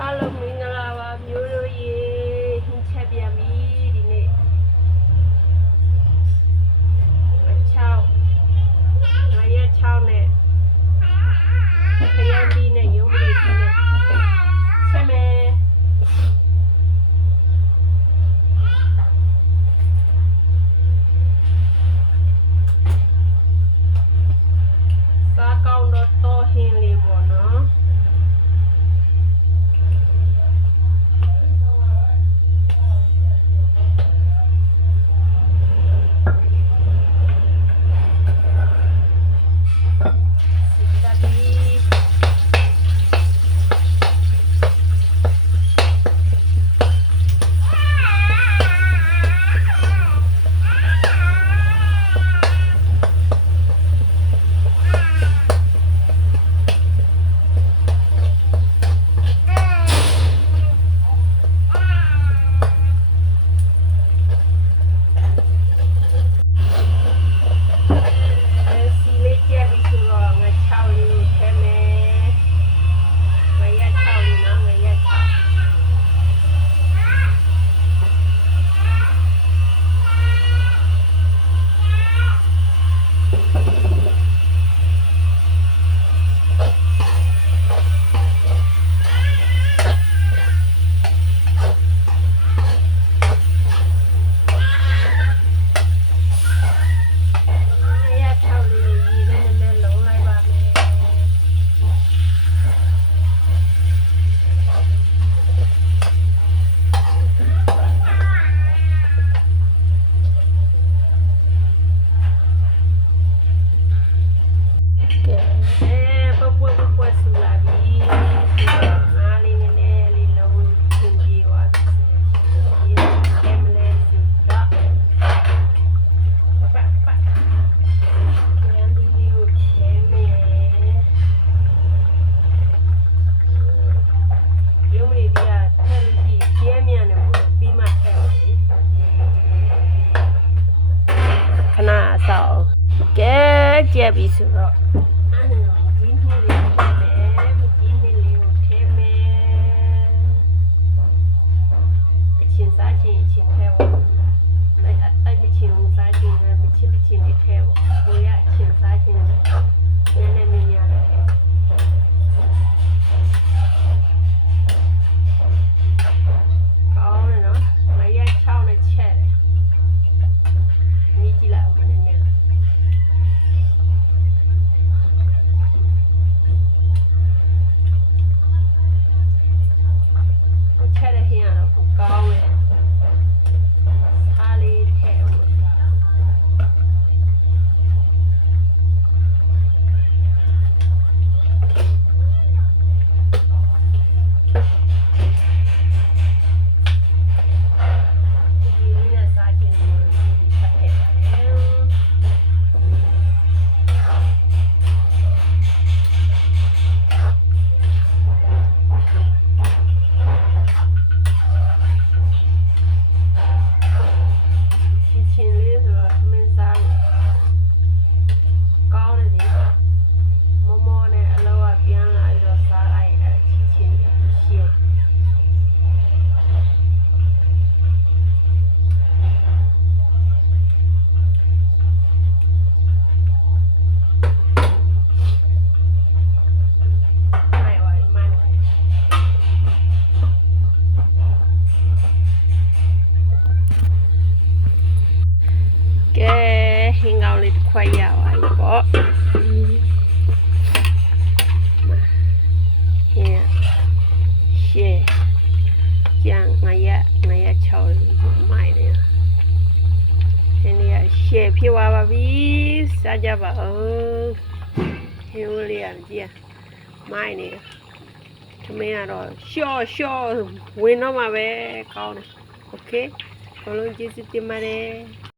အားလုံးမင်္ဂလာပါမျိုးတို့ရေဟင်းချက်ပြန်ပြီဒီနေ့6ရက်6နဲ့ခရမ်းပြီးနဲ့ရုံးပြီးနဲ့ဆက်မယ်စားကောင်းတော့ဟင်းလေးပေါ့နော်ကဲကြက်ပြီဆိုတော့ဒီနေ့လေးထည့်မယ်ဒီနေ့လေးကိုထည့်မယ်အချင်းစားချင်းအချင်းထည့်ဖို့အဲ့ဒီချင်းစားချင်းနဲ့ပချင်းလေးထည့်ဖို့ကိုရအချင်းစားချင်းနဲ့နည်းနည်းမရတော့ကောင်းတယ်နော်မရ6နဲ့ချက်တယ်မြည်ကြည့်လိုက်အောင်နည်းနည်းဟင်းကောင်းလေးတစ်ခွက်ရပါပြီပေါ့ဟင်းရှေ့ကြံငါရ6မိုက်တယ်ဒီနေ့ရှေ့ဖြစ်သွားပါပြီစားကြပါဦးဟင်းဦးလေးကကြည့်မိုက်နေတယ်သမင်းကတော့ရှော့ဝင်တော့မှာပဲကောင်းတယ်โอเคဘလုံးကျေးဇူးတင်ပါတယ်